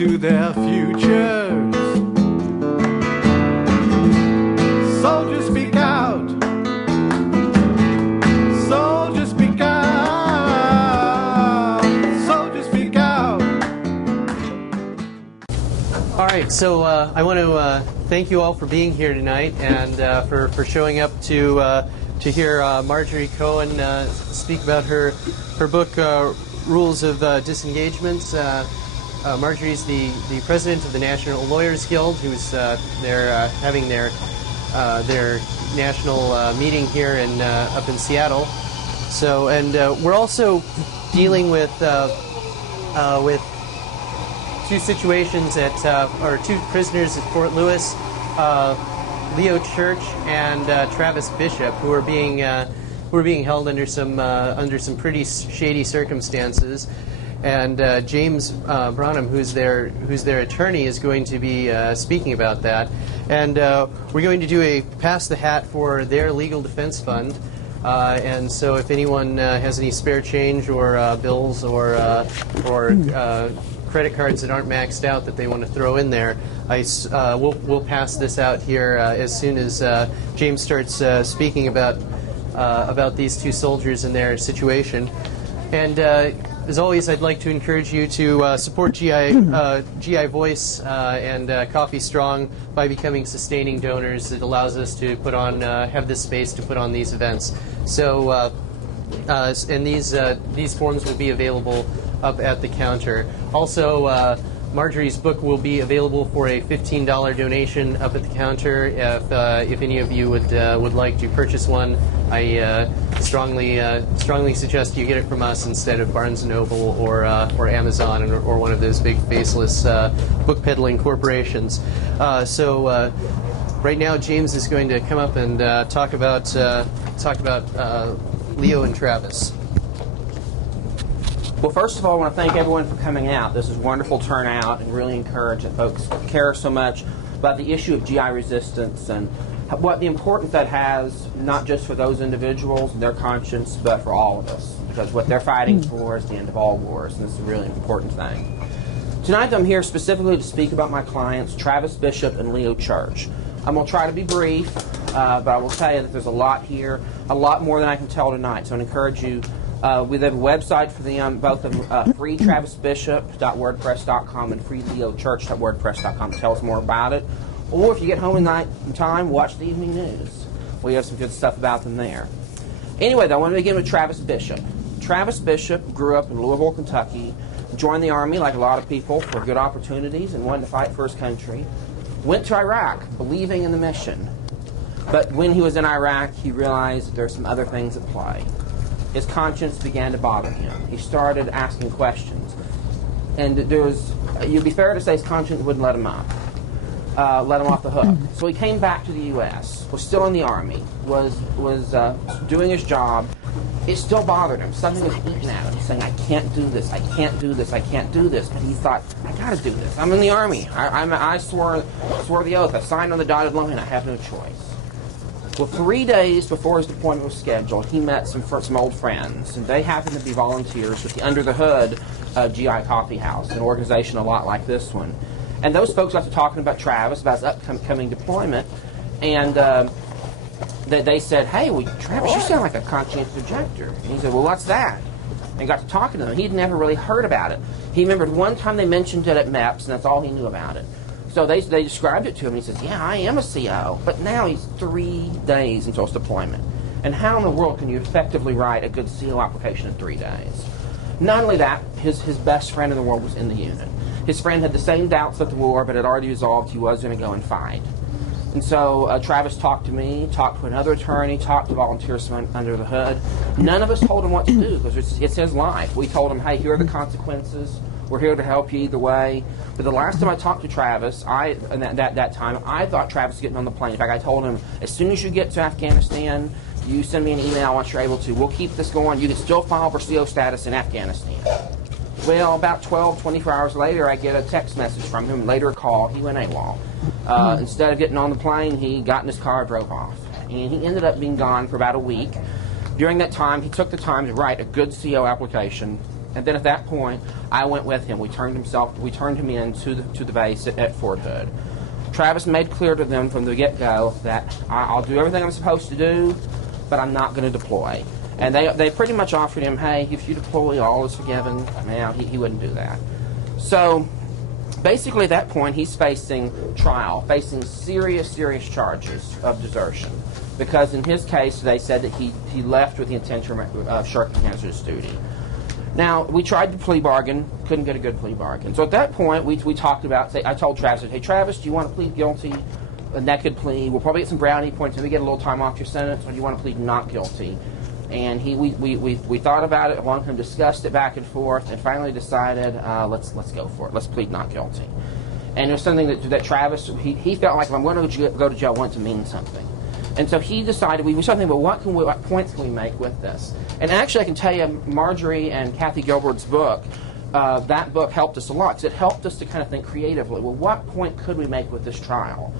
to their futures. Soldiers speak out. Soldiers speak out. Soldiers speak out. All right, so I want to thank you all for being here tonight and for showing up to hear Marjorie Cohn speak about her book, Rules of Disengagement. Marjorie's the president of the National Lawyers Guild, who's having their national meeting here up in Seattle. So, and we're also dealing with two situations or two prisoners at Fort Lewis, Leo Church and Travis Bishop, who are being held under some pretty shady circumstances. And James Brannum, who's their attorney, is going to be speaking about that. And we're going to do a pass the hat for their legal defense fund. And so, if anyone has any spare change or bills or credit cards that aren't maxed out that they want to throw in there, we'll pass this out here as soon as James starts speaking about these two soldiers and their situation. And as always, I'd like to encourage you to support GI Voice and Coffee Strong by becoming sustaining donors. It allows us to put on have this space to put on these events. So, and these forms will be available up at the counter. Also, Marjorie's book will be available for a $15 donation up at the counter. If any of you would like to purchase one, I strongly suggest you get it from us instead of Barnes & Noble or Amazon or one of those big faceless book peddling corporations. So right now, James is going to come up and talk about Leo and Travis. Well, first of all, I want to thank everyone for coming out. This is a wonderful turnout, and really encourage that folks care so much about the issue of GI resistance and what the importance that has, not just for those individuals and their conscience, but for all of us. Because what they're fighting for is the end of all wars, and this is a really important thing. Tonight, I'm here specifically to speak about my clients, Travis Bishop and Leo Church. I'm going to try to be brief, but I will tell you that there's a lot here, a lot more than I can tell tonight. So I encourage you. We have a website for them, both of them, freetravisbishop.wordpress.com and freeleochurch.wordpress.com to tell us more about it. Or if you get home in time, watch the evening news. We have some good stuff about them there. Anyway, though, I want to begin with Travis Bishop. Travis Bishop grew up in Louisville, Kentucky, joined the Army like a lot of people for good opportunities and wanted to fight for his country. Went to Iraq, believing in the mission. But when he was in Iraq, he realized that there are some other things at play. His conscience began to bother him. He started asking questions. And you'd be fair to say his conscience wouldn't let him up, let him off the hook. So he came back to the U.S., was still in the Army, was doing his job. It still bothered him. Something was eating at him. He's saying, I can't do this, I can't do this, I can't do this. But he thought, I got to do this. I'm in the Army. I swore the oath. I signed on the dotted line. I have no choice. Well, 3 days before his deployment was scheduled, he met some old friends, and they happened to be volunteers with the Under the Hood GI Coffee House, an organization a lot like this one. And those folks got to talking about Travis, about his upcoming deployment, and they said, hey, Travis, you sound like a conscientious objector. And he said, well, what's that? And got to talking to them. He'd never really heard about it. He remembered one time they mentioned it at MEPS, and that's all he knew about it. So they described it to him, and he says, yeah, I am a CO. But now he's 3 days until his deployment. And how in the world can you effectively write a good CO application in 3 days? Not only that, his best friend in the world was in the unit. His friend had the same doubts at the war, but had already resolved he was going to go and fight. And so Travis talked to me, talked to another attorney, talked to volunteers from Under the Hood. None of us told him what to do, because it's his life. We told him, hey, here are the consequences. We're here to help you either way. But the last time I talked to Travis, that time, I thought Travis was getting on the plane. In fact, I told him, as soon as you get to Afghanistan, you send me an email once you're able to. We'll keep this going. You can still file for CO status in Afghanistan. Well, about 24 hours later, I get a text message from him, later a call. He went AWOL. Instead of getting on the plane, he got in his car, drove off. And he ended up being gone for about a week. During that time, he took the time to write a good CO application, And then at that point, I went with him. We turned him in to the base at Fort Hood. Travis made clear to them from the get-go that I'll do everything I'm supposed to do, but I'm not going to deploy. And they pretty much offered him, hey, if you deploy, all is forgiven. Now, he wouldn't do that. So basically at that point, he's facing trial, facing serious charges of desertion. Because in his case, they said that he left with the intention of shirking hazardous duty. Now, we tried the plea bargain, couldn't get a good plea bargain. So at that point, we talked about, I told Travis, hey, Travis, do you want to plead guilty, a naked plea? We'll probably get some brownie points, maybe get a little time off your sentence, or do you want to plead not guilty? And we thought about it, along with him, discussed it back and forth, and finally decided, let's go for it. Let's plead not guilty. And it was something that Travis, he felt like if I'm going to go to jail, I want it to mean something. And so he decided, we started thinking, well, what points can we make with this? And actually, I can tell you, Marjorie and Kathy Gilbert's book, that book helped us a lot, because it helped us to kind of think creatively, well, what point could we make with this trial?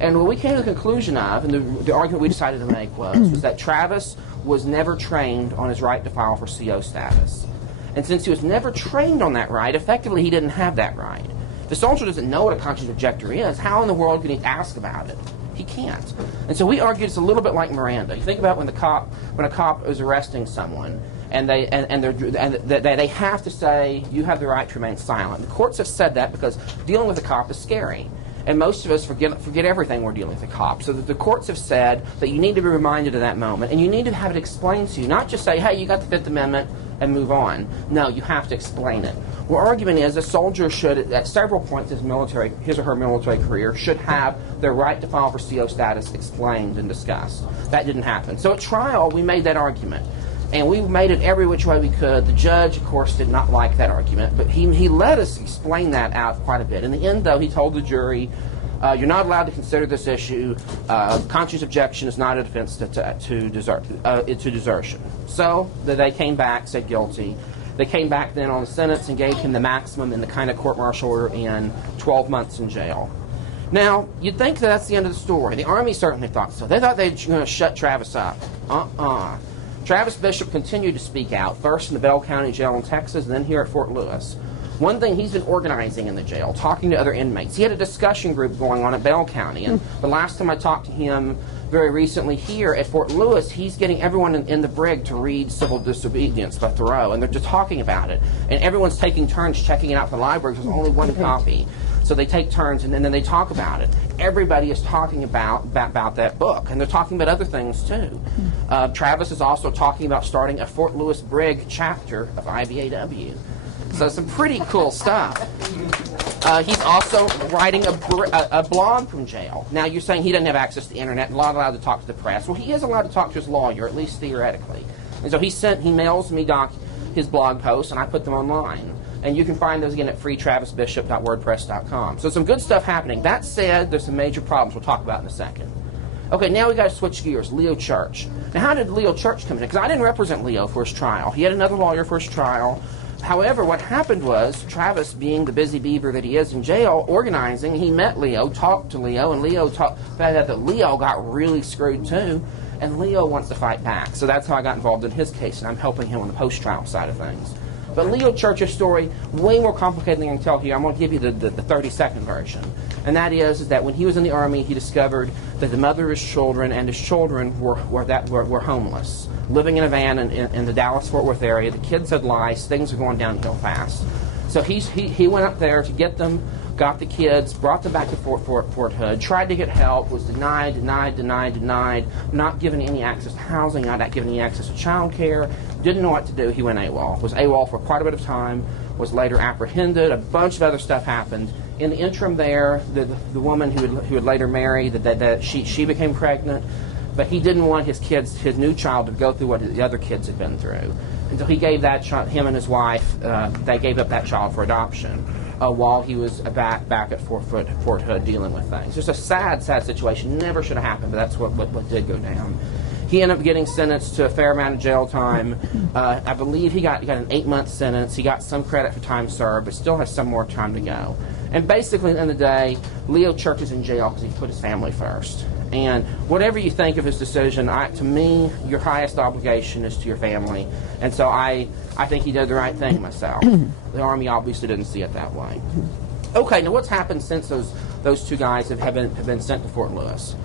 And what we came to the conclusion of, and the argument we decided to make was that Travis was never trained on his right to file for CO status. And since he was never trained on that right, effectively he didn't have that right. If the soldier doesn't know what a conscious objector is, how in the world can he ask about it? He can't. And so we argued it's a little bit like Miranda. You think about when a cop is arresting someone, and they have to say, you have the right to remain silent. The courts have said that because dealing with a cop is scary. And most of us forget everything we're dealing with a cop. So the courts have said that you need to be reminded of that moment, and you need to have it explained to you. Not just say, hey, you got the Fifth Amendment, and move on. No, you have to explain it. Our argument is a soldier should, at several points in his or her military career, should have their right to file for CO status explained and discussed. That didn't happen. So at trial, we made that argument. And we made it every which way we could. The judge, of course, did not like that argument, but he let us explain that out quite a bit. In the end, though, he told the jury, you're not allowed to consider this issue. Conscious objection is not a defense to desertion. So they came back, said guilty. They came back then on the sentence and gave him the maximum in the kind of court-martial order in 12 months in jail. Now, you'd think that's the end of the story. The Army certainly thought so. They thought they were going to shut Travis up. Travis Bishop continued to speak out, first in the Bell County Jail in Texas, and then here at Fort Lewis. One thing, he's been organizing in the jail, talking to other inmates. He had a discussion group going on at Bell County, and the last time I talked to him very recently here at Fort Lewis, he's getting everyone in the brig to read Civil Disobedience by Thoreau, and they're just talking about it. And everyone's taking turns checking it out from the library because there's only one copy. So they take turns, and then they talk about it. Everybody is talking about that book, and they're talking about other things, too. Travis is also talking about starting a Fort Lewis Brig chapter of IVAW. So some pretty cool stuff. He's also writing a blog from jail. Now, you're saying he doesn't have access to the internet and not allowed to talk to the press. Well, he is allowed to talk to his lawyer, at least theoretically. And so he mails me his blog posts, and I put them online. And you can find those again at freetravisbishop.wordpress.com. So some good stuff happening. That said, there's some major problems we'll talk about in a second. Okay, now we got to switch gears. Leo Church. Now, how did Leo Church come in? Because I didn't represent Leo for his trial. He had another lawyer for his trial. However, what happened was Travis, being the busy beaver that he is in jail, organizing, he met Leo, talked to Leo, and Leo found out that Leo got really screwed too, and Leo wants to fight back. So that's how I got involved in his case, and I'm helping him on the post-trial side of things. But Leo Church's story, way more complicated than I can tell here. I'm going to give you the 30-second version. And that is that when he was in the Army, he discovered that the mother of his children and his children were homeless, living in a van in the Dallas-Fort Worth area. The kids had lice. Things were going downhill fast. So he went up there to get them, got the kids, brought them back to Fort Hood, tried to get help, was denied, not given any access to housing, not given any access to child care, didn't know what to do. He went AWOL. Was AWOL for quite a bit of time, was later apprehended. A bunch of other stuff happened. In the interim there, the woman who would later marry, she became pregnant, but he didn't want his new child to go through what the other kids had been through. And so he gave that child, him and his wife, they gave up that child for adoption while he was back at Fort Hood dealing with things. Just a sad situation. Never should have happened, but that's what did go down. He ended up getting sentenced to a fair amount of jail time. I believe he got an 8-month sentence. He got some credit for time served, but still has some more time to go. And basically, at the end of the day, Leo Church is in jail because he put his family first. And whatever you think of his decision, to me, your highest obligation is to your family. And so I think he did the right thing myself. The Army obviously didn't see it that way. Okay, now what's happened since those two guys have been sent to Fort Lewis?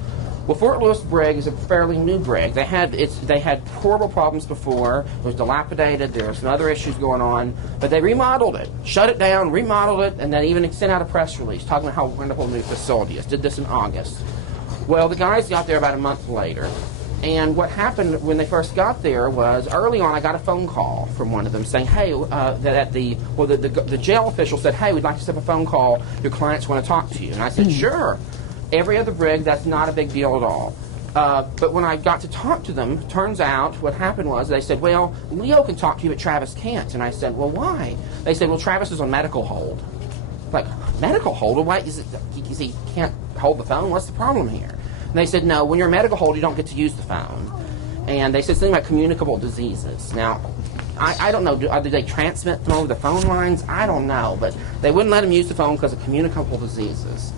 Well, Fort Lewis Brig is a fairly new brig. They had horrible problems before. It was dilapidated. There were some other issues going on, but they remodeled it, shut it down, remodeled it, and then even sent out a press release talking about how wonderful the new facility is. Did this in August. Well, the guys got there about a month later, and what happened when they first got there was early on I got a phone call from one of them saying, "Hey, the jail official said, hey, we'd like to set up a phone call. Your clients want to talk to you." And I said, "Sure." Every other brig, that's not a big deal at all. But when I got to talk to them, turns out what happened was they said, "Well, Leo can talk to you, but Travis can't." And I said, "Well, why?" They said, "Well, Travis is on medical hold." Like, medical hold? Well, why? Is he can't hold the phone? What's the problem here? And they said, "No, when you're on medical hold, you don't get to use the phone." And they said something about communicable diseases. Now, I don't know. Do they transmit them over the phone lines? I don't know. But they wouldn't let him use the phone because of communicable diseases.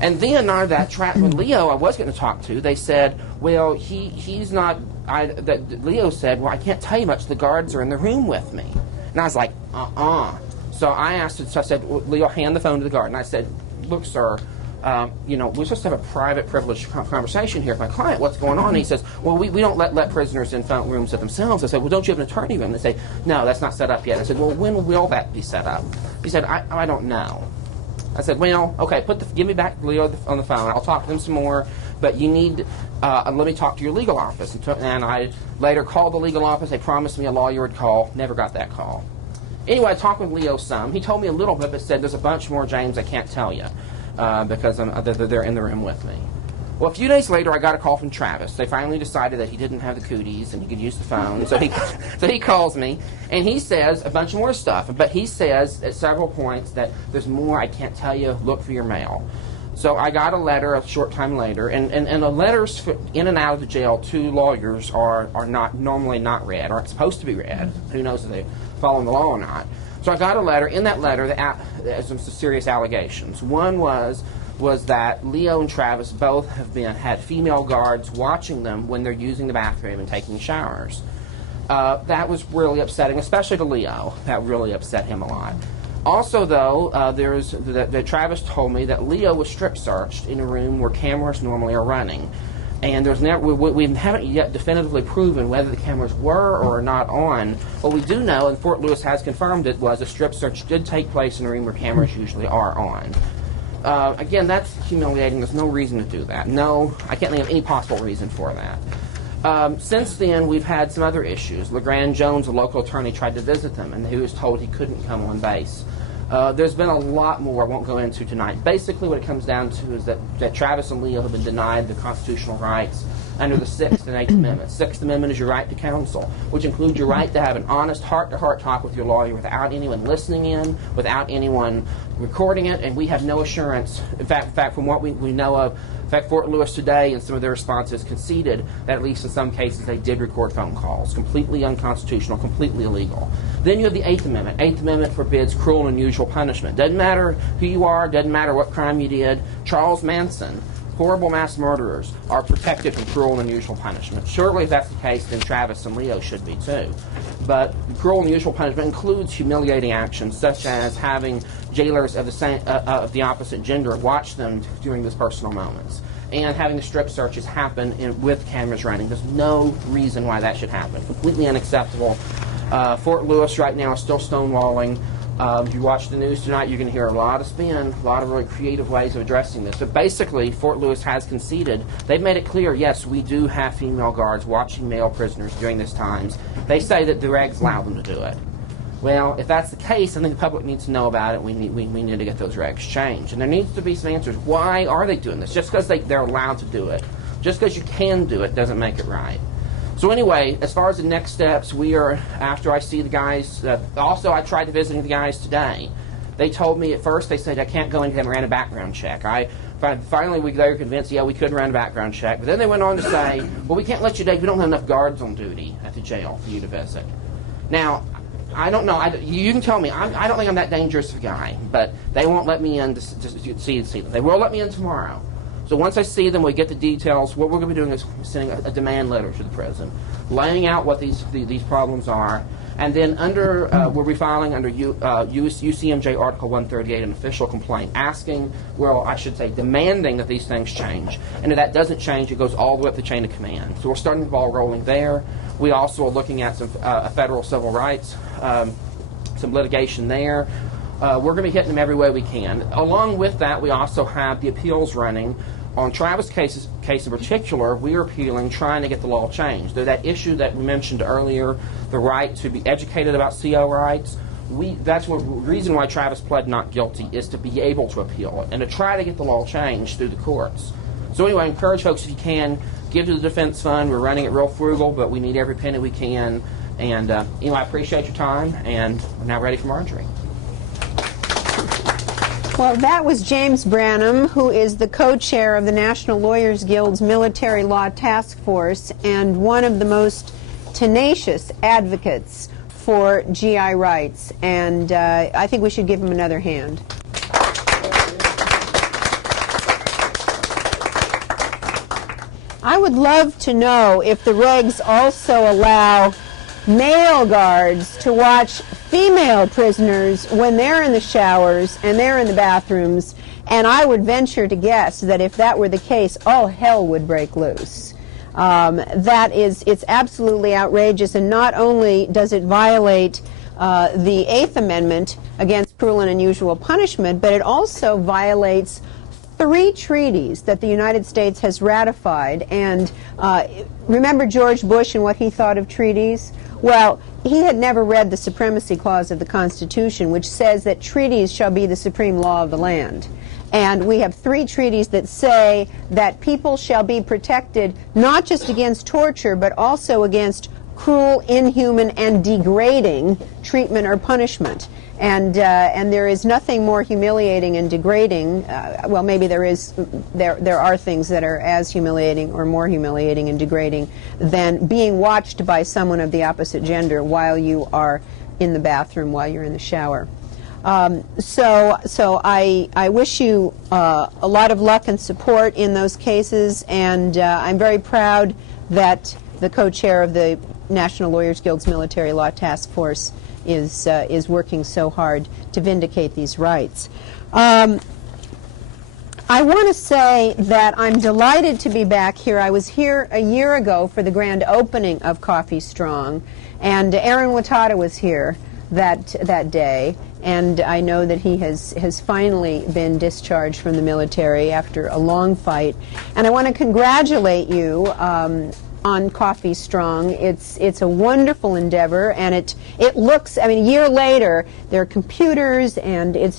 And then when Leo I was going to talk to, they said, "Well, he's not." Leo said, "Well, I can't tell you much. The guards are in the room with me." And I was like, So I said, well, "Leo, hand the phone to the guard." And I said, "Look, sir, we're supposed to have a private, privileged conversation here with my client. What's going on?" And he says, "Well, we don't let prisoners in phone rooms with themselves." I said, "Well, don't you have an attorney room?" They say, "No, that's not set up yet." I said, "Well, when will that be set up?" He said, I don't know." I said, "Well, okay, give me back Leo on the phone. I'll talk to them some more, but you need, let me talk to your legal office." And I later called the legal office. They promised me a lawyer would call. Never got that call. Anyway, I talked with Leo some. He told me a little bit, but said, "There's a bunch more, James, I can't tell you because they're in the room with me." Well, a few days later, I got a call from Travis. They finally decided that he didn't have the cooties and he could use the phone. So he calls me, and he says a bunch more stuff. But he says at several points that there's more I can't tell you. Look for your mail. So I got a letter a short time later, and the letters in and out of the jail to lawyers are normally not read, aren't supposed to be read. Who knows if they're following the law or not. So I got a letter. In that letter, there's some serious allegations. One was that Leo and Travis both had female guards watching them when they're using the bathroom and taking showers. That was really upsetting, especially to Leo. That really upset him a lot. Also, though, Travis told me that Leo was strip searched in a room where cameras normally are running. And we haven't yet definitively proven whether the cameras were or are not on. What we do know, and Fort Lewis has confirmed it, was a strip search did take place in a room where cameras usually are on. Again, that's humiliating. There's no reason to do that. No, I can't think of any possible reason for that. Since then, we've had some other issues. LeGrand Jones, a local attorney, tried to visit them, and he was told he couldn't come on base. There's been a lot more I won't go into tonight. Basically, what it comes down to is that Travis and Leo have been denied the constitutional rights under the 6th and 8th Amendments. 6th Amendment is your right to counsel, which includes your right to have an honest heart-to-heart talk with your lawyer without anyone listening in, without anyone recording it, and we have no assurance. In fact, from what we know of, in fact, Fort Lewis today and some of their responses conceded that at least in some cases they did record phone calls. Completely unconstitutional, completely illegal. Then you have the 8th Amendment. 8th Amendment forbids cruel and unusual punishment. Doesn't matter who you are, doesn't matter what crime you did. Charles Manson, horrible mass murderers, are protected from cruel and unusual punishment. Surely if that's the case, then Travis and Leo should be too. But cruel and unusual punishment includes humiliating actions such as having jailers of the opposite gender watch them during those personal moments, and having the strip searches happen with cameras running. There's no reason why that should happen. Completely unacceptable. Fort Lewis right now is still stonewalling. If you watch the news tonight, you can hear a lot of spin, a lot of really creative ways of addressing this. But basically, Fort Lewis has conceded. They've made it clear, yes, we do have female guards watching male prisoners during these times. They say that the regs allow them to do it. Well, if that's the case, I think the public needs to know about it. We need to get those regs changed. And there needs to be some answers. Why are they doing this? Just because they're allowed to do it. Just because you can do it doesn't make it right. So anyway, as far as the next steps, we are, after I see the guys, also I tried to visit the guys today. They told me at first, they said I can't go in because I ran a background check. Finally, they were convinced, yeah, we could run a background check. But then they went on to say, well, we can't let you, Dave, we don't have enough guards on duty at the jail for you to visit. Now, I don't know. You can tell me. I don't think I'm that dangerous of a guy, but they won't let me in to see them. They will let me in tomorrow. So once I see them, we get the details. What we're going to be doing is sending a demand letter to the president, laying out what these problems are, and then we'll be filing under UCMJ Article 138 an official complaint, asking, well, I should say, demanding that these things change. And if that doesn't change, it goes all the way up the chain of command. So we're starting the ball rolling there. We also are looking at some federal civil rights, some litigation there. We're going to be hitting them every way we can. Along with that, we also have the appeals running. On Travis' case in particular, we are appealing, trying to get the law changed. Though that issue that we mentioned earlier, the right to be educated about CO rights, that's the reason why Travis pled not guilty, is to be able to appeal it and to try to get the law changed through the courts. So anyway, I encourage folks, if you can, give to the defense fund. We're running it real frugal, but we need every penny we can. And I appreciate your time, and we're now ready for Marjorie. Well, that was James Brannum, who is the co-chair of the National Lawyers Guild's Military Law Task Force and one of the most tenacious advocates for GI rights. And I think we should give him another hand. I would love to know if the regs also allow male guards to watch female prisoners when they're in the showers and they're in the bathrooms, and I would venture to guess that if that were the case, all hell would break loose. It's absolutely outrageous, and not only does it violate the Eighth Amendment against cruel and unusual punishment, but it also violates 3 treaties that the United States has ratified. And remember George Bush and what he thought of treaties? Well, he had never read the Supremacy Clause of the Constitution, which says that treaties shall be the supreme law of the land. And we have 3 treaties that say that people shall be protected not just against torture, but also against cruel, inhuman, and degrading treatment or punishment. And there is nothing more humiliating and degrading. Well, maybe there are things that are as humiliating or more humiliating and degrading than being watched by someone of the opposite gender while you are in the bathroom, while you're in the shower. So I wish you a lot of luck and support in those cases, and I'm very proud that the co-chair of the National Lawyers Guild's Military Law Task Force is working so hard to vindicate these rights. I want to say that I'm delighted to be back here. I was here a year ago for the grand opening of Coffee Strong, and Aaron Watata was here that day, and I know that he has finally been discharged from the military after a long fight. And I want to congratulate you on Coffee Strong. It's a wonderful endeavor, and it looks, I mean, a year later there are computers, and it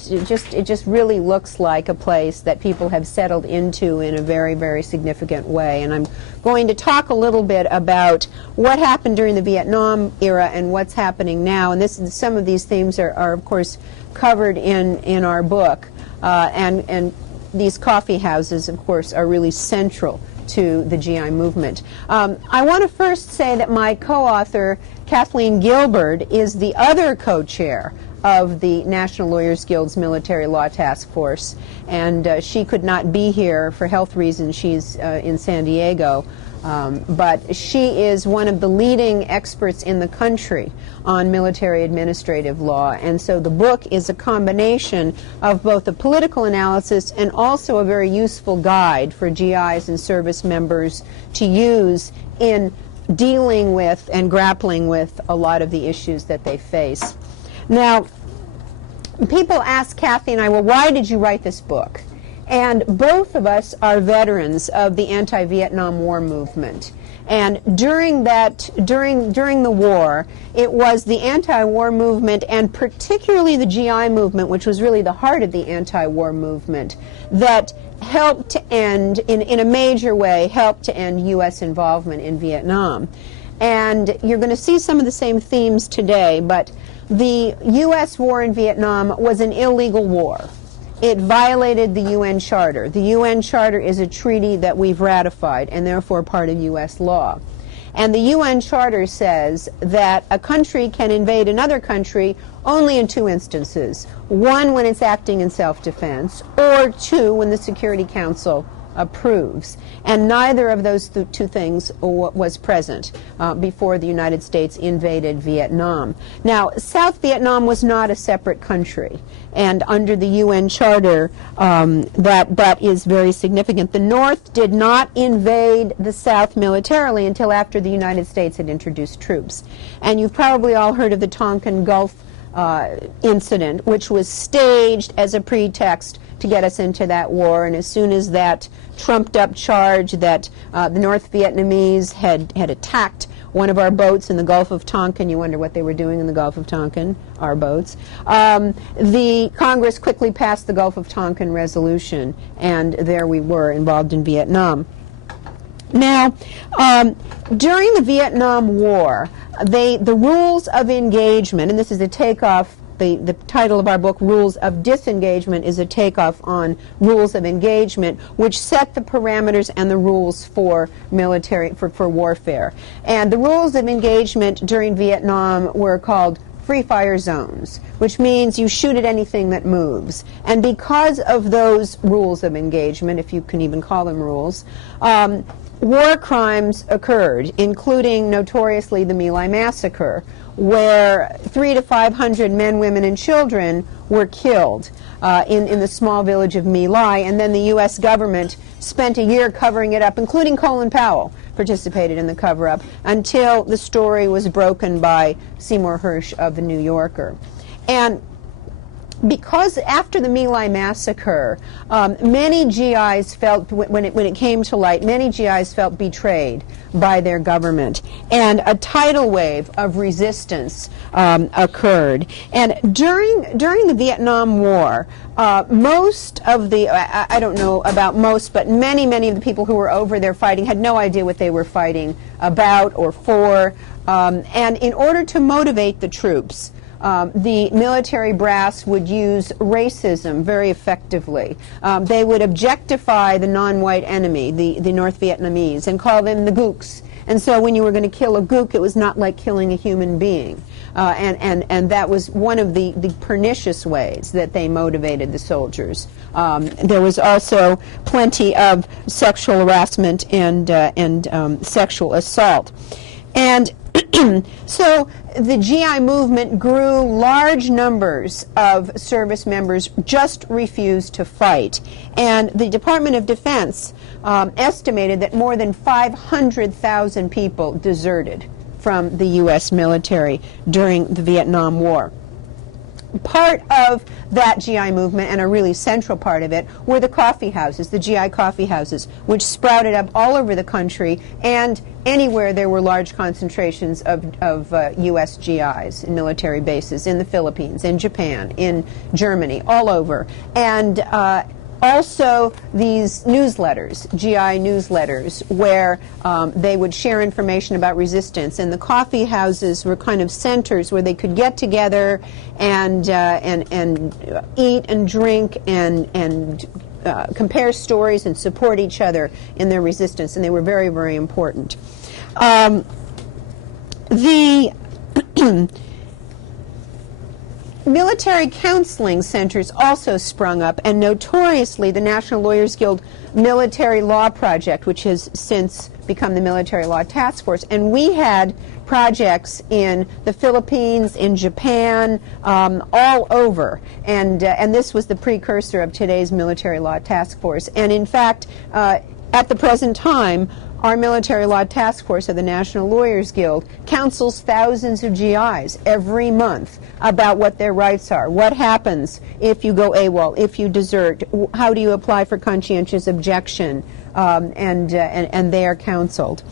just really looks like a place that people have settled into in a very, very significant way. And I'm going to talk a little bit about what happened during the Vietnam era and what's happening now. And some of these themes are of course covered in our book, and these coffee houses, of course, are really central to the GI movement. I want to first say that my co-author, Kathleen Gilbert, is the other co-chair of the National Lawyers Guild's Military Law Task Force, and she could not be here for health reasons. She's in San Diego. But she is one of the leading experts in the country on military administrative law, and so the book is a combination of both a political analysis and also a very useful guide for GIs and service members to use in dealing with and grappling with a lot of the issues that they face. Now, people ask Kathy and I, well, why did you write this book? And both of us are veterans of the anti-Vietnam War movement. And during the war, it was the anti-war movement, and particularly the GI movement, which was really the heart of the anti-war movement, that helped to end, in a major way, helped to end U.S. involvement in Vietnam. And you're going to see some of the same themes today, but the U.S. war in Vietnam was an illegal war. It violated the UN Charter. The UN Charter is a treaty that we've ratified and therefore part of U.S. law. And the UN Charter says that a country can invade another country only in 2 instances. 1, when it's acting in self-defense, or 2, when the Security Council approves. And neither of those two things was present before the United States invaded Vietnam. Now, South Vietnam was not a separate country, and under the UN Charter, that is very significant. The North did not invade the South militarily until after the United States had introduced troops. And you've probably all heard of the Tonkin Gulf incident, which was staged as a pretext to get us into that war. And as soon as that trumped-up charge that the North Vietnamese had attacked one of our boats in the Gulf of Tonkin — you wonder what they were doing in the Gulf of Tonkin, our boats — the Congress quickly passed the Gulf of Tonkin resolution, and there we were, involved in Vietnam. Now, during the Vietnam War, the rules of engagement — and this is a takeoff — the title of our book, Rules of Disengagement, is a takeoff on Rules of Engagement, which set the parameters and the rules for military, for warfare. And the rules of engagement during Vietnam were called free fire zones, which means you shoot at anything that moves. And because of those rules of engagement, if you can even call them rules, war crimes occurred, including notoriously the My Lai massacre, where 300 to 500 men, women, and children were killed in the small village of My Lai, and then the U.S. government spent a year covering it up, including Colin Powell participated in the cover-up, until the story was broken by Seymour Hersh of The New Yorker. And because after the My Lai massacre, many GIs felt, when it came to light, many GIs felt betrayed by their government, and a tidal wave of resistance occurred. And during the Vietnam War, most of the, I don't know about most, but many of the people who were over there fighting had no idea what they were fighting about or for. And in order to motivate the troops, the military brass would use racism very effectively. They would objectify the non-white enemy, the North Vietnamese, and call them the gooks. And so when you were going to kill a gook, it was not like killing a human being. And that was one of the pernicious ways that they motivated the soldiers. There was also plenty of sexual harassment and sexual assault. And so the GI movement grew. Large numbers of service members just refused to fight. And the Department of Defense estimated that more than 500,000 people deserted from the U.S. military during the Vietnam War. Part of that GI movement, and a really central part of it, were the coffee houses, the GI coffee houses, which sprouted up all over the country and anywhere there were large concentrations of U.S. GIs in military bases, in the Philippines, in Japan, in Germany, all over. And also these newsletters, GI newsletters, where they would share information about resistance. And the coffee houses were kind of centers where they could get together and eat and drink and compare stories and support each other in their resistance. And they were very, very important. The military counseling centers also sprung up, and notoriously the National Lawyers Guild Military Law Project, which has since become the Military Law Task Force. And we had projects in the Philippines, in Japan, all over. And this was the precursor of today's Military Law Task Force. And in fact, at the present time, our Military Law Task Force of the National Lawyers Guild counsels thousands of GIs every month about what their rights are, what happens if you go AWOL, if you desert, how do you apply for conscientious objection, and they are counseled.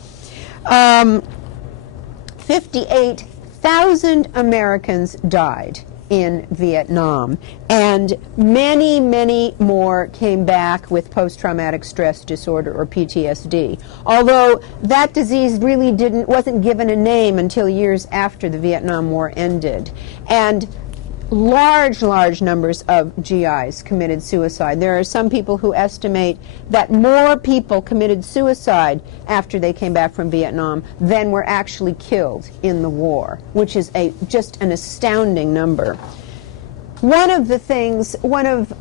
58,000 Americans died in Vietnam, and many, many more came back with post-traumatic stress disorder, or PTSD. Although that disease really wasn't given a name until years after the Vietnam War ended. And large numbers of GIs committed suicide. There are some people who estimate that more people committed suicide after they came back from Vietnam than were actually killed in the war, which is just an astounding number. One of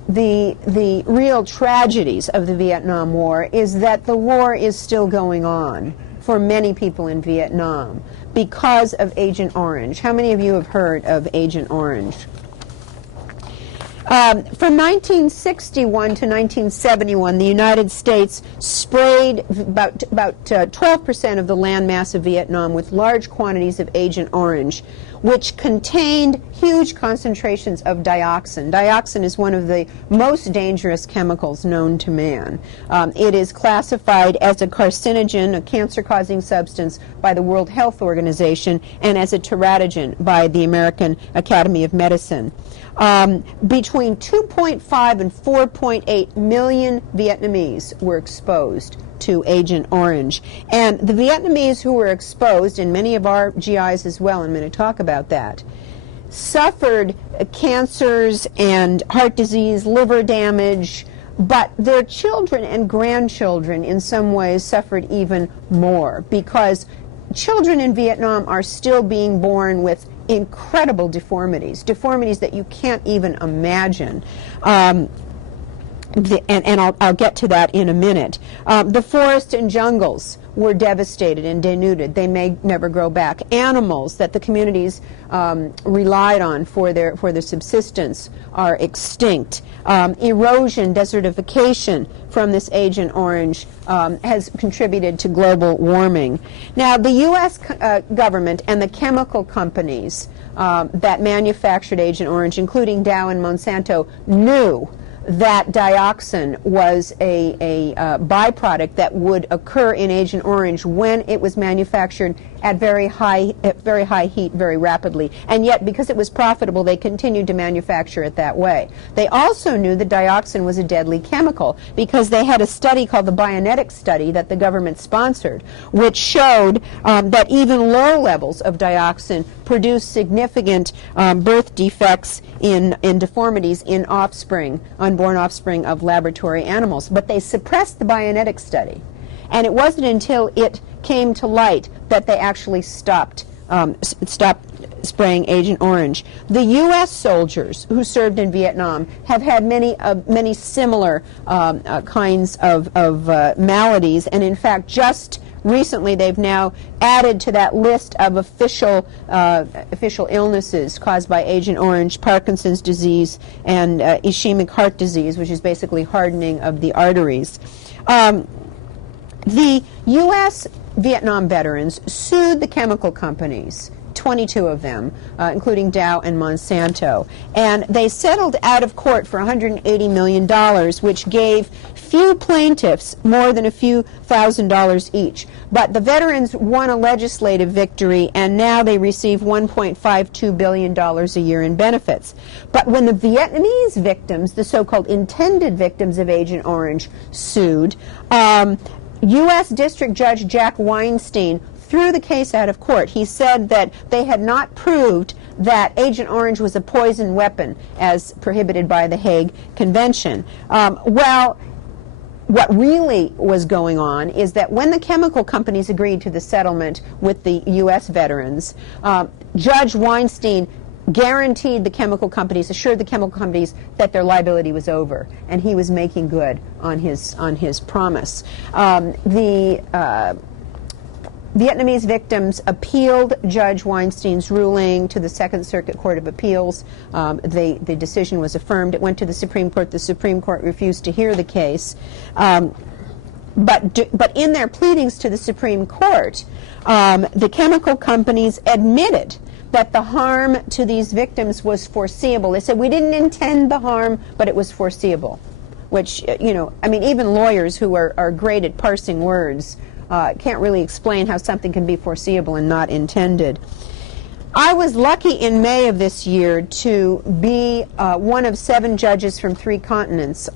the real tragedies of the Vietnam War is that the war is still going on for many people in Vietnam because of Agent Orange. How many of you have heard of Agent Orange? From 1961 to 1971, the United States sprayed about 12% of the landmass of Vietnam with large quantities of Agent Orange, which contained huge concentrations of dioxin. Dioxin is one of the most dangerous chemicals known to man. It is classified as a carcinogen, a cancer-causing substance, by the World Health Organization, and as a teratogen by the American Academy of Medicine. Between 2.5 and 4.8 million Vietnamese were exposed to Agent Orange. And the Vietnamese who were exposed, and many of our GIs as well, and I'm going to talk about that, suffered cancers and heart disease, liver damage, but their children and grandchildren in some ways suffered even more, because children in Vietnam are still being born with incredible deformities that you can't even imagine. And I'll get to that in a minute. The forests and jungles were devastated and denuded. They may never grow back. Animals that the communities relied on for their subsistence are extinct. Erosion, desertification from this Agent Orange has contributed to global warming. Now, the U.S. government and the chemical companies that manufactured Agent Orange, including Dow and Monsanto, knew that dioxin was a byproduct that would occur in Agent Orange when it was manufactured at very high heat very rapidly. And yet, because it was profitable, they continued to manufacture it that way. They also knew that dioxin was a deadly chemical because they had a study called the Bionetic study that the government sponsored, which showed that even low levels of dioxin produce significant birth defects in deformities in offspring, unborn offspring of laboratory animals. But they suppressed the Bionetic study. And it wasn't until it came to light that they actually stopped spraying Agent Orange. The U.S. soldiers who served in Vietnam have had many similar kinds of maladies, and in fact, just recently they've now added to that list of official illnesses caused by Agent Orange Parkinson's disease and ischemic heart disease, which is basically hardening of the arteries. The U.S. Vietnam veterans sued the chemical companies, 22 of them, including Dow and Monsanto, and they settled out of court for $180 million, which gave few plaintiffs more than a few $1,000s each. But the veterans won a legislative victory, and now they receive $1.52 billion a year in benefits. But when the Vietnamese victims, the so-called intended victims of Agent Orange, sued, U.S. District Judge Jack Weinstein threw the case out of court. He said that they had not proved that Agent Orange was a poison weapon as prohibited by the Hague Convention. Well, what really was going on is that when the chemical companies agreed to the settlement with the U.S. veterans, Judge Weinstein guaranteed the chemical companies, assured the chemical companies that their liability was over, and he was making good on his promise. The Vietnamese victims appealed Judge Weinstein's ruling to the Second Circuit Court of Appeals. The decision was affirmed. It went to the Supreme Court. The Supreme Court refused to hear the case. But in their pleadings to the Supreme Court, the chemical companies admitted that the harm to these victims was foreseeable. They said, we didn't intend the harm, but it was foreseeable. Which, I mean, even lawyers who are great at parsing words can't really explain how something can be foreseeable and not intended. I was lucky in May of this year to be one of 7 judges from 3 continents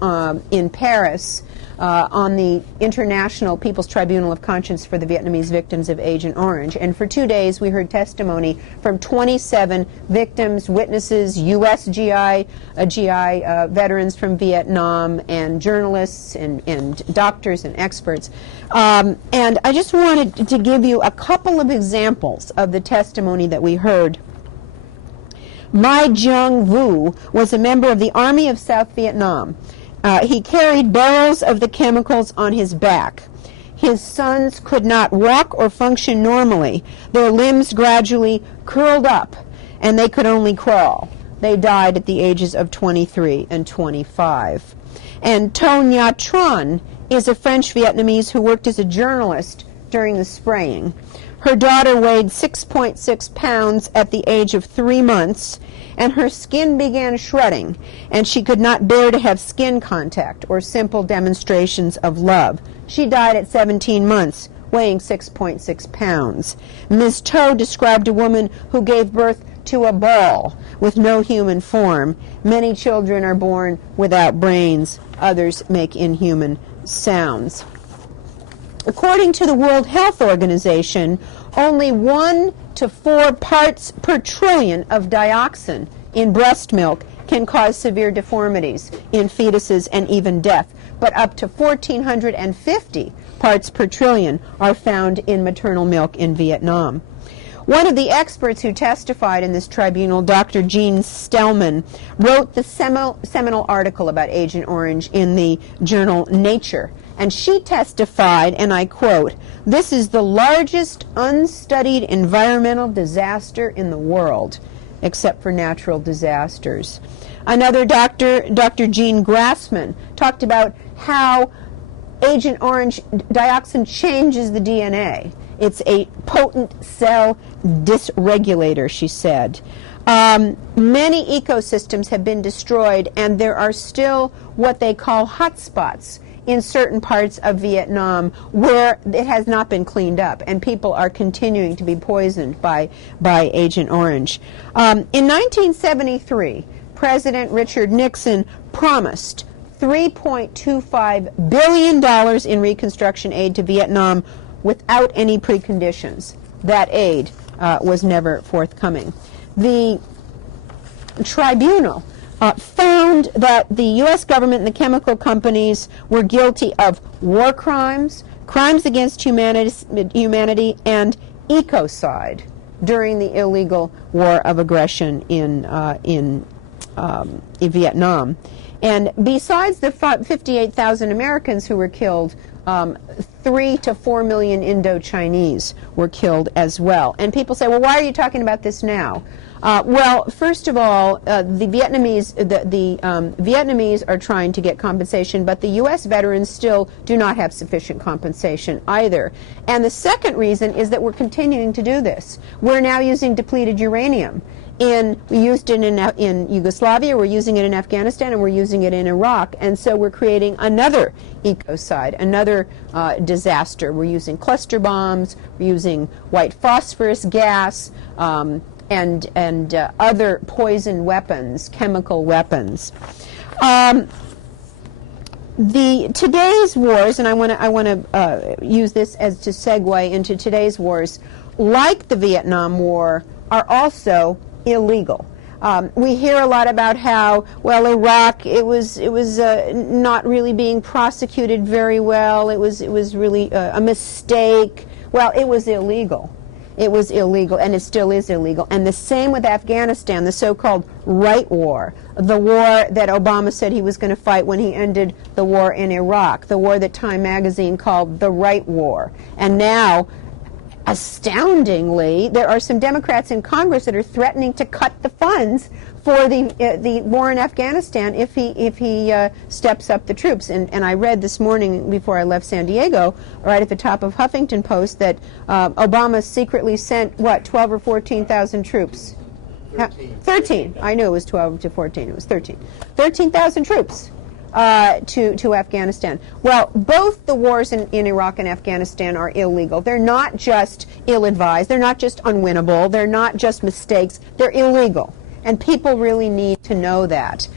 in Paris on the International People's Tribunal of Conscience for the Vietnamese victims of Agent Orange. And for 2 days we heard testimony from 27 victims, witnesses, U.S. GI veterans from Vietnam, and journalists and doctors and experts. And I just wanted to give you a couple of examples of the testimony that we heard. Mai Jung-woo was a member of the Army of South Vietnam. He carried barrels of the chemicals on his back. His sons could not walk or function normally. Their limbs gradually curled up, and they could only crawl. They died at the ages of 23 and 25. And To Nha Tran is a French Vietnamese who worked as a journalist during the spraying. Her daughter weighed 6.6 pounds at the age of 3 months, and her skin began shredding, and she could not bear to have skin contact or simple demonstrations of love. She died at 17 months, weighing 6.6 pounds. Ms. To described a woman who gave birth to a ball with no human form. Many children are born without brains. Others make inhuman sounds. According to the World Health Organization, only 1 to 4 parts per trillion of dioxin in breast milk can cause severe deformities in fetuses and even death, but up to 1,450 parts per trillion are found in maternal milk in Vietnam. One of the experts who testified in this tribunal, Dr. Jean Stellman, wrote the seminal article about Agent Orange in the journal Nature. And she testified, and I quote, "This is the largest unstudied environmental disaster in the world, except for natural disasters." Another doctor, Dr. Jean Grassman, talked about how Agent Orange dioxin changes the DNA. It's a potent cell dysregulator, she said. Many ecosystems have been destroyed, and there are still what they call hotspots in certain parts of Vietnam where it has not been cleaned up, and people are continuing to be poisoned by Agent Orange. In 1973, President Richard Nixon promised $3.25 billion in reconstruction aid to Vietnam without any preconditions. That aid was never forthcoming. The tribunal found that the U.S. government and the chemical companies were guilty of war crimes, crimes against humanity, and ecocide during the illegal war of aggression in Vietnam. And besides the 58,000 Americans who were killed, 3 to 4 million Indo-Chinese were killed as well. And people say, well, why are you talking about this now? Well, first of all, the Vietnamese are trying to get compensation, but the U.S. veterans still do not have sufficient compensation either. And the second reason is that we're continuing to do this. We're now using depleted uranium. We used it in Yugoslavia, we're using it in Afghanistan, and we're using it in Iraq. And so we're creating another ecocide, another disaster. We're using cluster bombs, we're using white phosphorus gas, and other poison weapons, chemical weapons. Today's wars, and I want to use this as to segue into today's wars, like the Vietnam War, are also illegal. We hear a lot about how, well, Iraq, it was not really being prosecuted very well. It was really a mistake. Well, it was illegal. It was illegal, and it still is illegal. And the same with Afghanistan, the so-called right war, the war that Obama said he was going to fight when he ended the war in Iraq, the war that Time magazine called the right war. And now, astoundingly, there are some Democrats in Congress that are threatening to cut the funds for the war in Afghanistan if he steps up the troops. And I read this morning before I left San Diego, right at the top of Huffington Post, that Obama secretly sent, 12 or 14,000 troops? 13. I knew it was 12 to 14. It was 13. 13,000 troops to Afghanistan. Well, both the wars in Iraq and Afghanistan are illegal. They're not just ill-advised. They're not just unwinnable. They're not just mistakes. They're illegal. And people really need to know that.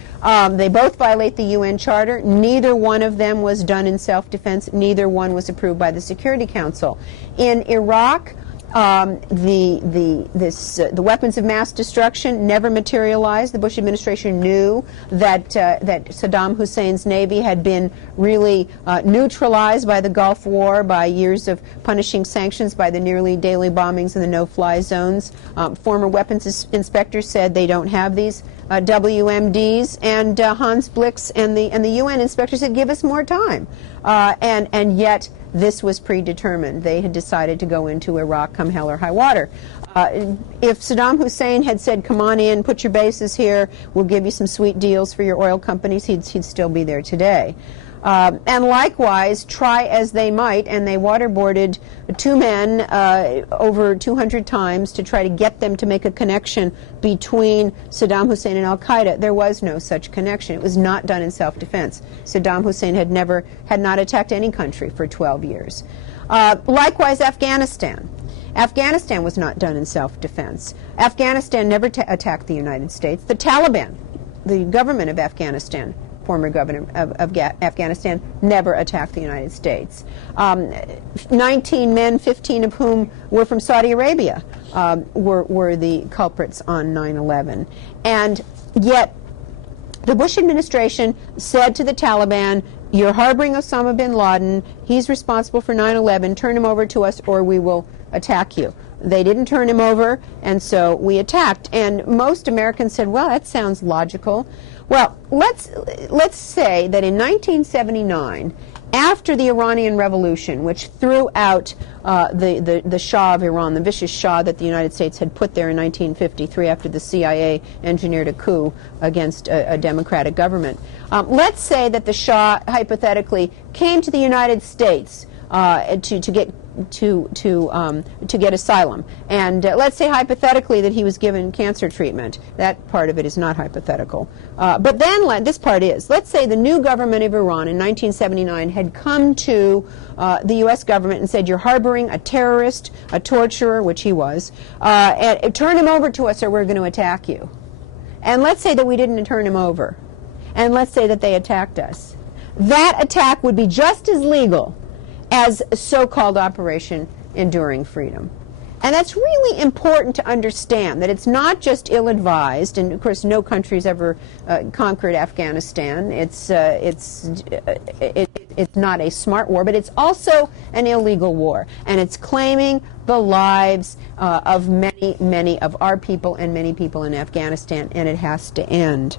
They both violate the UN Charter. Neither one of them was done in self-defense. Neither one was approved by the Security Council. In Iraq, The weapons of mass destruction never materialized. The Bush administration knew that Saddam Hussein's navy had been really neutralized by the Gulf War, by years of punishing sanctions, by the nearly daily bombings in the no-fly zones. Former weapons inspectors said they don't have these WMDs, and Hans Blix and the UN inspectors said, give us more time. And yet this was predetermined. They had decided to go into Iraq come hell or high water. If Saddam Hussein had said, come on in, put your bases here, we'll give you some sweet deals for your oil companies, he'd still be there today. And likewise, try as they might, and they waterboarded two men over 200 times to try to get them to make a connection between Saddam Hussein and al-Qaeda. There was no such connection. It was not done in self-defense. Saddam Hussein had not attacked any country for 12 years. Likewise, Afghanistan. Afghanistan was not done in self-defense. Afghanistan never attacked the United States. The Taliban, the government of Afghanistan, former governor of Afghanistan, never attacked the United States. 19 men, 15 of whom were from Saudi Arabia, were the culprits on 9/11. And yet, the Bush administration said to the Taliban, you're harboring Osama bin Laden, he's responsible for 9/11, turn him over to us or we will attack you. They didn't turn him over, and so we attacked. And most Americans said, well, that sounds logical. Well, let's say that in 1979, after the Iranian Revolution, which threw out the Shah of Iran, the vicious Shah that the United States had put there in 1953 after the CIA engineered a coup against a democratic government. Let's say that the Shah, hypothetically, came to the United States to get asylum, and let's say hypothetically that he was given cancer treatment. That part of it is not hypothetical, but then this part is. Let's say the new government of Iran in 1979 had come to the U.S. government and said, you're harboring a terrorist, a torturer, which he was, and turn him over to us or we're going to attack you. And let's say that we didn't turn him over, and let's say that they attacked us. That attack would be just as legal as a so-called Operation Enduring Freedom. And that's really important to understand, that it's not just ill-advised, and of course no country's ever conquered Afghanistan. It's not a smart war, but it's also an illegal war. And it's claiming the lives of many, many of our people and many people in Afghanistan, and it has to end.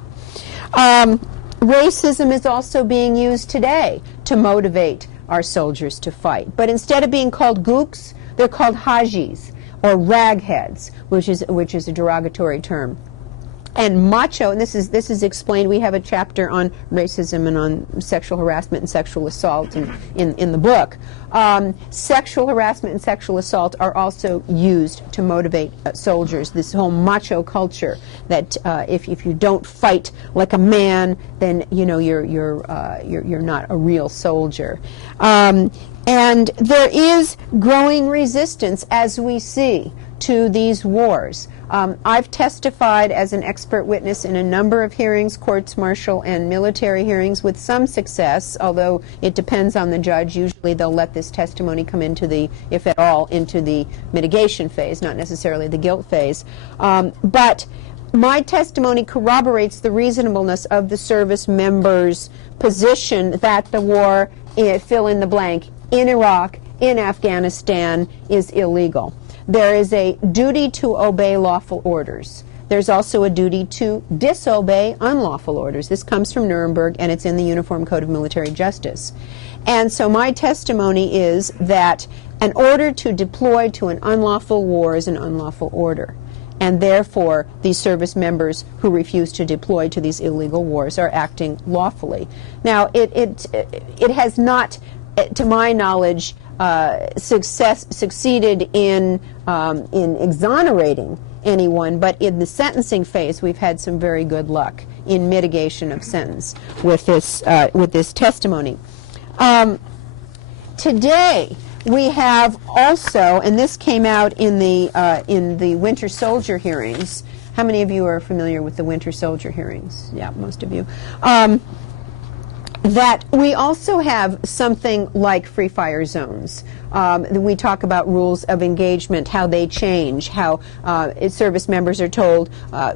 Racism is also being used today to motivate our soldiers to fight. But instead of being called gooks, they're called hajis, or ragheads, which is a derogatory term. And macho, and this is explained, we have a chapter on racism and on sexual harassment and sexual assault in the book. Sexual harassment and sexual assault are also used to motivate soldiers. This whole macho culture that if you don't fight like a man, then you're not a real soldier. And there is growing resistance, as we see, to these wars. I've testified as an expert witness in a number of hearings, courts-martial and military hearings, with some success, although it depends on the judge. Usually they'll let this testimony come into the, if at all, into the mitigation phase, not necessarily the guilt phase. But my testimony corroborates the reasonableness of the service members' position that the war, fill in the blank, in Iraq, in Afghanistan, is illegal. There is a duty to obey lawful orders. There's also a duty to disobey unlawful orders. This comes from Nuremberg, and it's in the Uniform Code of Military Justice. And so my testimony is that an order to deploy to an unlawful war is an unlawful order. And therefore, these service members who refuse to deploy to these illegal wars are acting lawfully. Now, it has not, to my knowledge, succeeded in exonerating anyone, but in the sentencing phase, we've had some very good luck in mitigation of sentence with this testimony. Today, we have also, and this came out in the Winter Soldier hearings. How many of you are familiar with the Winter Soldier hearings? Yeah, most of you. that we also have something like free fire zones. We talk about rules of engagement, how they change, how service members are told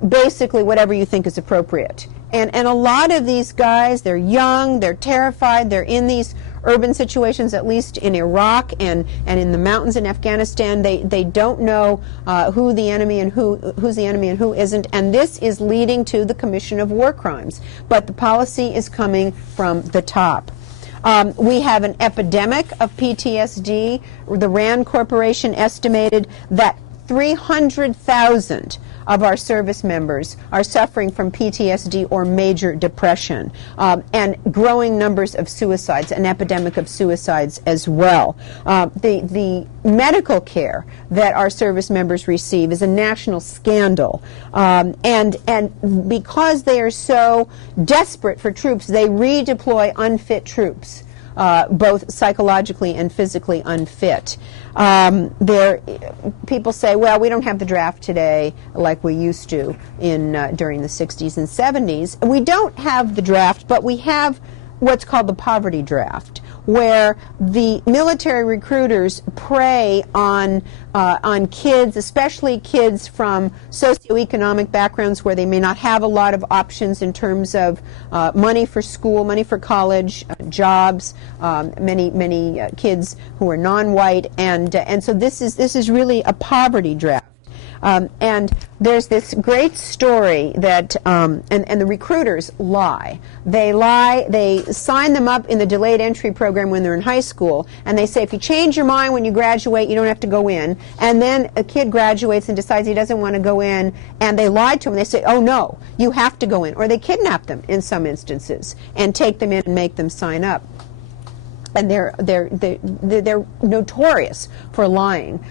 basically whatever you think is appropriate. And a lot of these guys, they're young, they're terrified, they're in these urban situations, at least in Iraq and in the mountains in Afghanistan. They don't know who the enemy and who's the enemy and who isn't, and this is leading to the commission of war crimes. But the policy is coming from the top. We have an epidemic of PTSD. The RAND Corporation estimated that 300,000 of our service members are suffering from PTSD or major depression, and growing numbers of suicides, an epidemic of suicides as well. The medical care that our service members receive is a national scandal, and because they are so desperate for troops, they redeploy unfit troops. Both psychologically and physically unfit. People say, well, we don't have the draft today like we used to during the 60s and 70s. We don't have the draft, but we have what's called the poverty draft, where the military recruiters prey on kids, especially kids from socioeconomic backgrounds where they may not have a lot of options in terms of money for school, money for college, jobs. Many kids who are non-white, and so this is really a poverty draft. And there's this great story that, and the recruiters lie. They sign them up in the delayed entry program when they're in high school, and they say, if you change your mind when you graduate, you don't have to go in. And then a kid graduates and decides he doesn't want to go in, and they lie to him. They say, oh no, you have to go in. Or they kidnap them in some instances and take them in and make them sign up. And they're notorious for lying.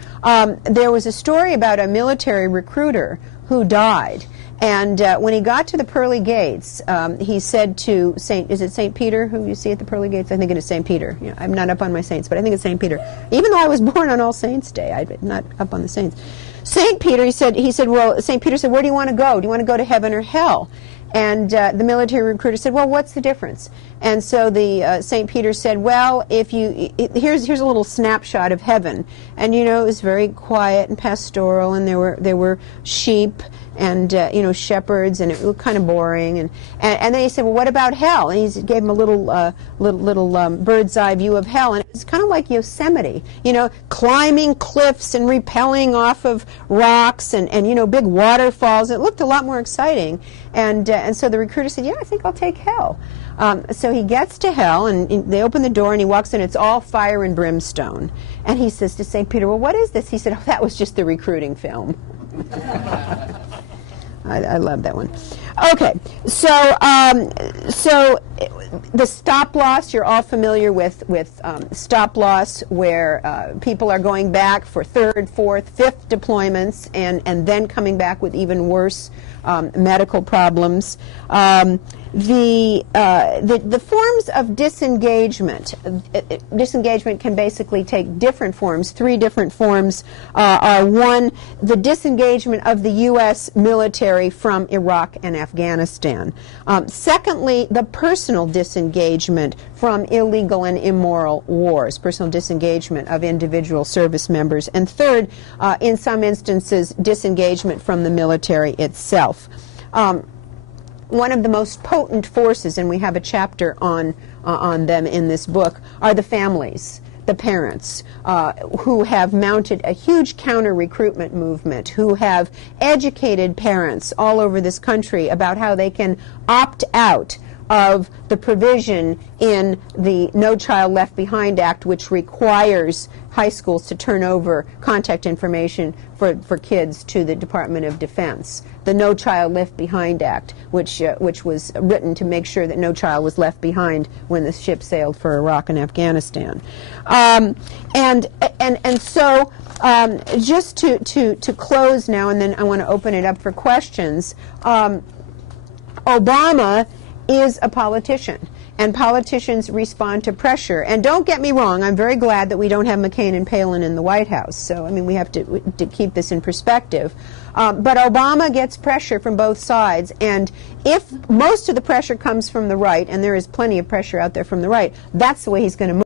There was a story about a military recruiter who died, and when he got to the pearly gates, he said to St. Peter, who you see at the pearly gates? I think it is St. Peter. You know, I'm not up on my saints, but I think it's St. Peter. Even though I was born on All Saints Day, I'm not up on the saints. St. Peter, he said, well, St. Peter said, where do you want to go? Do you want to go to heaven or hell? And the military recruiter said, well, what's the difference? And so the St. Peter said, well, here's a little snapshot of heaven. And, you know, it was very quiet and pastoral, and there were sheep and, shepherds, and it looked kind of boring. And then he said, well, what about hell? And he gave him a little bird's eye view of hell. And it was kind of like Yosemite, climbing cliffs and rappelling off of rocks and big waterfalls. It looked a lot more exciting. And so the recruiter said, yeah, I think I'll take hell. So he gets to hell, and they open the door, and he walks in. It's all fire and brimstone. And he says to St. Peter, well, what is this? He said, oh, that was just the recruiting film. I love that one. Okay, so the stop loss, you're all familiar with stop loss, where people are going back for third, fourth, fifth deployments, and then coming back with even worse medical problems. The forms of disengagement. Disengagement can basically take different forms. Three different forms are: one, the disengagement of the U.S. military from Iraq and Afghanistan. Secondly, the personal disengagement from illegal and immoral wars, personal disengagement of individual service members. And third, in some instances, disengagement from the military itself. One of the most potent forces, and we have a chapter on them in this book, are the families, the parents, who have mounted a huge counter-recruitment movement, who have educated parents all over this country about how they can opt out of the provision in the No Child Left Behind Act, which requires high schools to turn over contact information for kids to the Department of Defense. The No Child Left Behind Act, which was written to make sure that no child was left behind when the ship sailed for Iraq and Afghanistan. So just to close now, and then I want to open it up for questions. Obama is a politician. and politicians respond to pressure. And don't get me wrong, I'm very glad that we don't have McCain and Palin in the White House. So, I mean, we have to keep this in perspective. But Obama gets pressure from both sides, and if most of the pressure comes from the right, and there is plenty of pressure out there from the right, that's the way he's going to move.